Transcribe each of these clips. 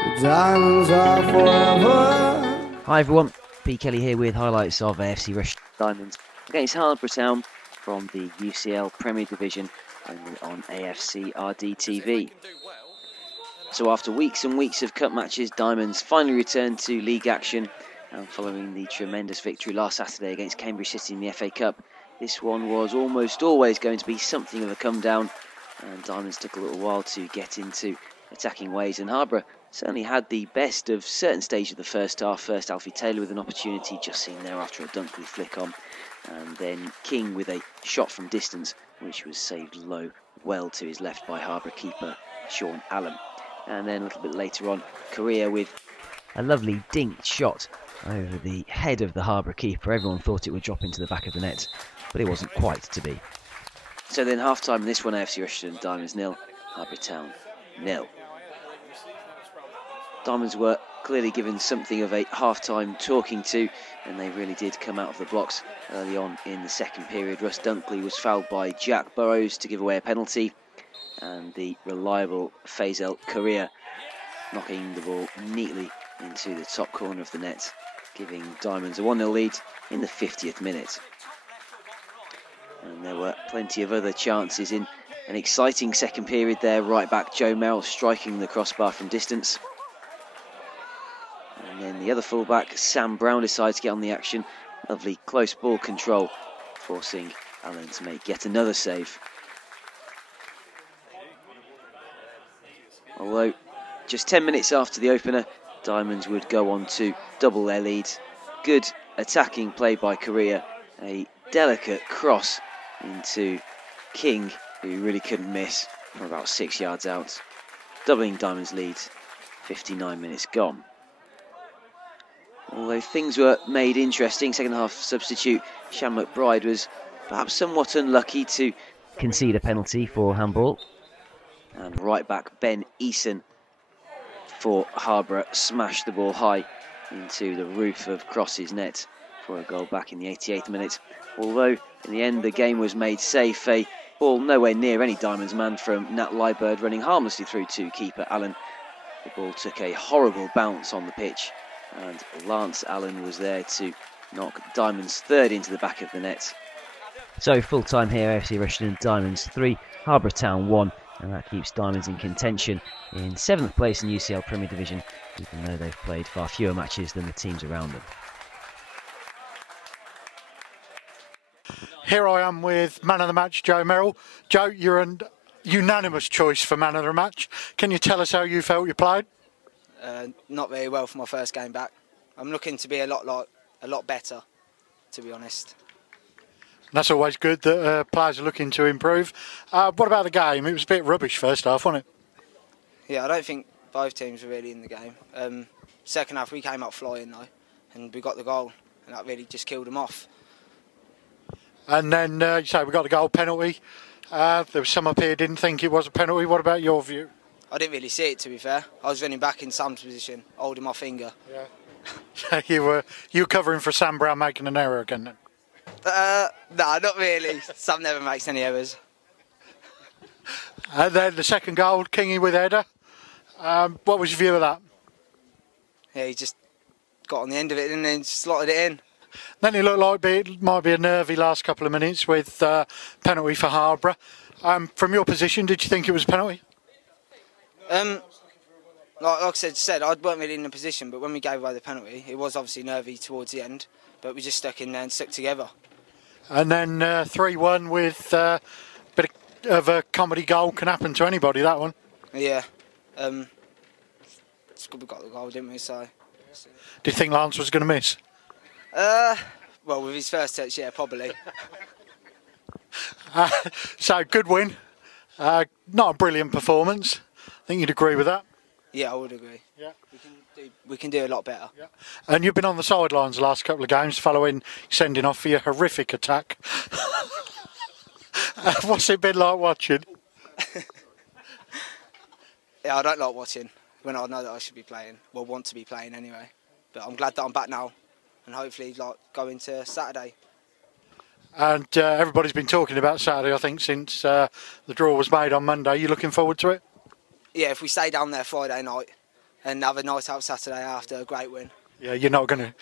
The diamonds are forever. Hi everyone, P. Kelly here with highlights of AFC Rushden Diamonds against Harborough Town from the UCL Premier Division on AFCRDTV. So after weeks and weeks of cup matches, Diamonds finally returned to league action, and following the tremendous victory last Saturday against Cambridge City in the FA Cup, this one was almost always going to be something of a come down, and Diamonds took a little while to get into attacking ways, and Harborough certainly had the best of certain stages of the first half. First, Alfie Taylor with an opportunity just seen there after a Dunkley flick on, and then King with a shot from distance which was saved low, well to his left by Harborough keeper Sean Allen. And then a little bit later on, Koriya with a lovely dinked shot over the head of the Harborough keeper. Everyone thought it would drop into the back of the net, but it wasn't quite to be. So then half-time in this one, AFC Rushden Diamonds 0, Harborough Town 0. Diamonds were clearly given something of a half-time talking to, and they really did come out of the blocks early on in the second period. Russ Dunkley was fouled by Jack Burrows to give away a penalty, and the reliable Fazel Koriya knocking the ball neatly into the top corner of the net, giving Diamonds a 1-0 lead in the 50th minute. And there were plenty of other chances in an exciting second period there. Right back Joe Merrill striking the crossbar from distance. And then the other fullback, Sam Brown, decides to get on the action. Lovely close ball control, forcing Allen to make yet another save. Although just 10 minutes after the opener, Diamonds would go on to double their lead. Good attacking play by Koriya, a delicate cross into King, who really couldn't miss from about 6 yards out, doubling Diamonds' lead. 59 minutes gone. Although things were made interesting, second half substitute Shan McBride was perhaps somewhat unlucky to concede a penalty for handball. And right back Ben Eason for Harborough smashed the ball high into the roof of Cross's net for a goal back in the 88th minute. Although in the end the game was made safe, a ball nowhere near any Diamonds man from Nat Liebird running harmlessly through to keeper Allen. The ball took a horrible bounce on the pitch, and Lance Allen was there to knock Diamonds third into the back of the net. So full time here, AFC Rushden Diamonds 3, Harborough Town 1, and that keeps Diamonds in contention in 7th place in UCL Premier Division, even though they've played far fewer matches than the teams around them. Here I am with man of the match, Joe Merrill. Joe, you're an unanimous choice for man of the match. Can you tell us how you felt you played? Not very well for my first game back. I'm looking to be a lot better, to be honest. That's always good that players are looking to improve. What about the game? It was a bit rubbish first half, wasn't it? Yeah, I don't think both teams were really in the game. Second half we came out flying though, and we got the goal, and that really just killed them off. And then you say we got the goal penalty. There was some up here didn't think it was a penalty. What about your view? I didn't really see it, to be fair. I was running back in Sam's position, holding my finger. Yeah. you were covering for Sam Brown making an error again then? No, not really. Sam never makes any errors. And then the second goal, Kingy with header. What was your view of that? Yeah, he just got on the end of it and then slotted it in. Then it looked like it might be a nervy last couple of minutes with penalty for Harborough. From your position, did you think it was a penalty? Like I said, I weren't really in a position, but when we gave away the penalty, it was obviously nervy towards the end, but we just stuck in there and stuck together. And then 3-1 with a bit of a comedy goal. Can happen to anybody, that one. Yeah. It's good we got the goal, didn't we? So. Did you think Lance was going to miss? Well, with his first touch, yeah, probably. So, good win. Not a brilliant performance. I think you'd agree with that. Yeah, I would agree. Yeah. We can do a lot better. Yeah. And you've been on the sidelines the last couple of games following sending off for your horrific attack. What's it been like watching? Yeah, I don't like watching when I know that I should be playing. Well, want to be playing anyway. But I'm glad that I'm back now and hopefully go into Saturday. And everybody's been talking about Saturday, I think, since the draw was made on Monday. You looking forward to it? Yeah, if we stay down there Friday night, and have a night out Saturday after a great win. Yeah, you're not going to.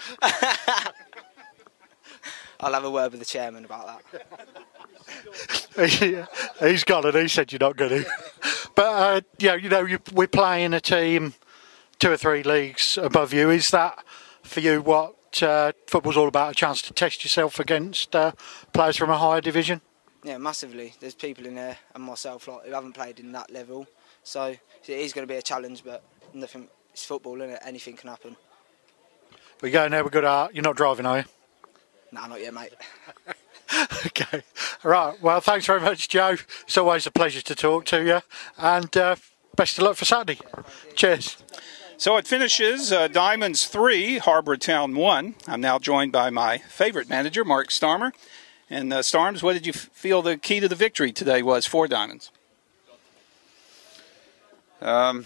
I'll have a word with the chairman about that. He's got it. He said you're not going to. But yeah, you know, we're playing a team 2 or 3 leagues above you. Is that for you what football's all about? A chance to test yourself against players from a higher division? Yeah, massively. There's people in there and myself who haven't played in that level, so it is going to be a challenge. But nothing. It's football, isn't it? Anything can happen. We go now. We've got you're not driving, are you? Nah, not yet, mate. Okay. Right. Well, thanks very much, Joe. It's always a pleasure to talk to you. And best of luck for Saturday. Cheers. So it finishes Diamonds 3, Harborough Town 1. I'm now joined by my favorite manager, Mark Starmer. And Starms, what did you feel the key to the victory today was for Diamonds? A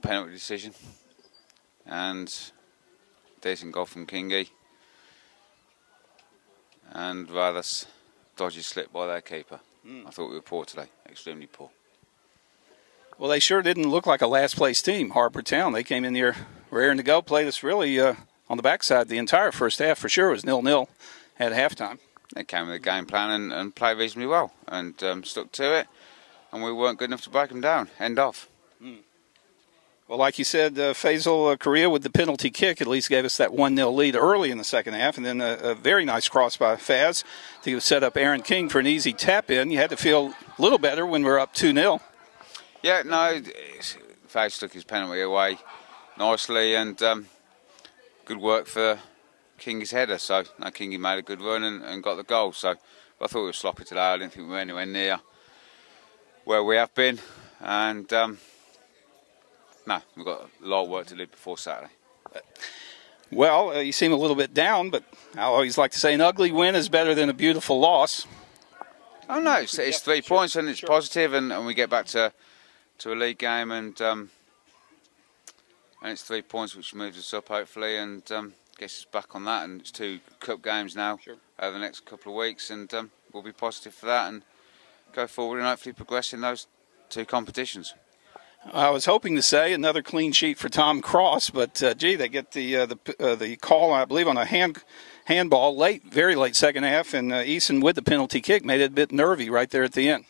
penalty decision and decent goal from Kingy. And rather dodgy slip by their keeper. I thought we were poor today, extremely poor. Well, they sure didn't look like a last-place team, Harborough Town. They came in here raring to go, played us really on the backside the entire first half. For sure, it was 0-0 at halftime. They came with a game plan and played reasonably well and stuck to it. And we weren't good enough to break them down. End off. Well, like you said, Fazel Koriya with the penalty kick at least gave us that 1-0 lead early in the second half, and then a very nice cross by Faz to set up Aaron King for an easy tap-in. You had to feel a little better when we were up 2-0. Yeah, no, Faz took his penalty away nicely, and good work for Kingy's header. So, no, Kingy made a good run and got the goal. So, I thought we were sloppy today. I didn't think we were anywhere near where we have been, and no, we've got a lot of work to do before Saturday. Well, you seem a little bit down, but I always like to say an ugly win is better than a beautiful loss. Oh no, it's 3 points and it's positive, and we get back to a league game, and it's 3 points which moves us up hopefully and gets us back on that. And it's 2 cup games now over the next couple of weeks, and we'll be positive for that and go forward and hopefully progress in those 2 competitions. I was hoping to say another clean sheet for Tom Cross, but gee, they get the call, I believe, on a handball late, very late second half, and Eason with the penalty kick made it a bit nervy right there at the end.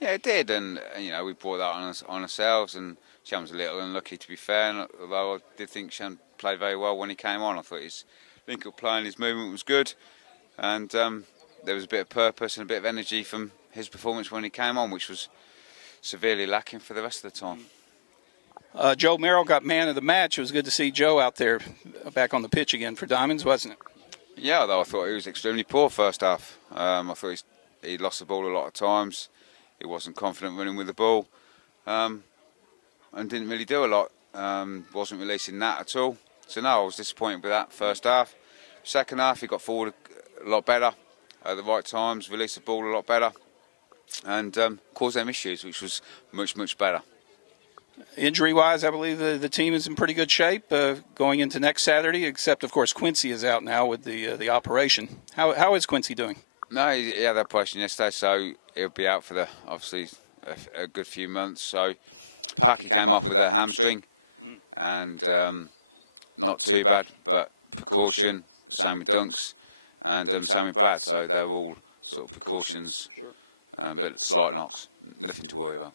Yeah, it did, and you know, we brought that on ourselves, and Shan was a little unlucky to be fair. And although I did think Shan played very well when he came on, I thought his link-up play and his movement was good, and there was a bit of purpose and a bit of energy from his performance when he came on, which was severely lacking for the rest of the time. Joe Merrill got man of the match. It was good to see Joe out there back on the pitch again for Diamonds, wasn't it? Yeah, though I thought he was extremely poor first half. I thought he lost the ball a lot of times. He wasn't confident running with the ball, and didn't really do a lot. Wasn't releasing that at all. So no, I was disappointed with that first half. Second half, he got forward a lot better at the right times, released the ball a lot better, and caused them issues, which was much, much better. Injury-wise, I believe the team is in pretty good shape going into next Saturday, except, of course, Quincy is out now with the operation. How is Quincy doing? No, he had that operation yesterday, so he'll be out for obviously a good few months. So Packy came off with a hamstring, and not too bad, but precaution. Same with Dunks, and same with Brad. So they're all sort of precautions, but slight knocks, nothing to worry about.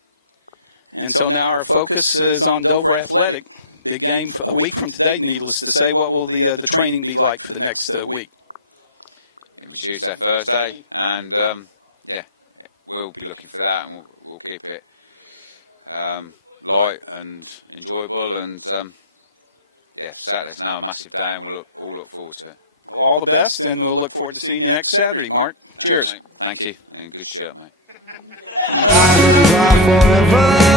And so now our focus is on Dover Athletic. Big game a week from today, needless to say. What will the training be like for the next week? It'll be Tuesday, Thursday, and yeah, we'll be looking for that, and we'll keep it light and enjoyable. And yeah, Saturday's now a massive day, and we'll all look forward to it. Well, all the best, and we'll look forward to seeing you next Saturday, Mark. Cheers. Thank you, and good shirt, mate. Diamonds are forever.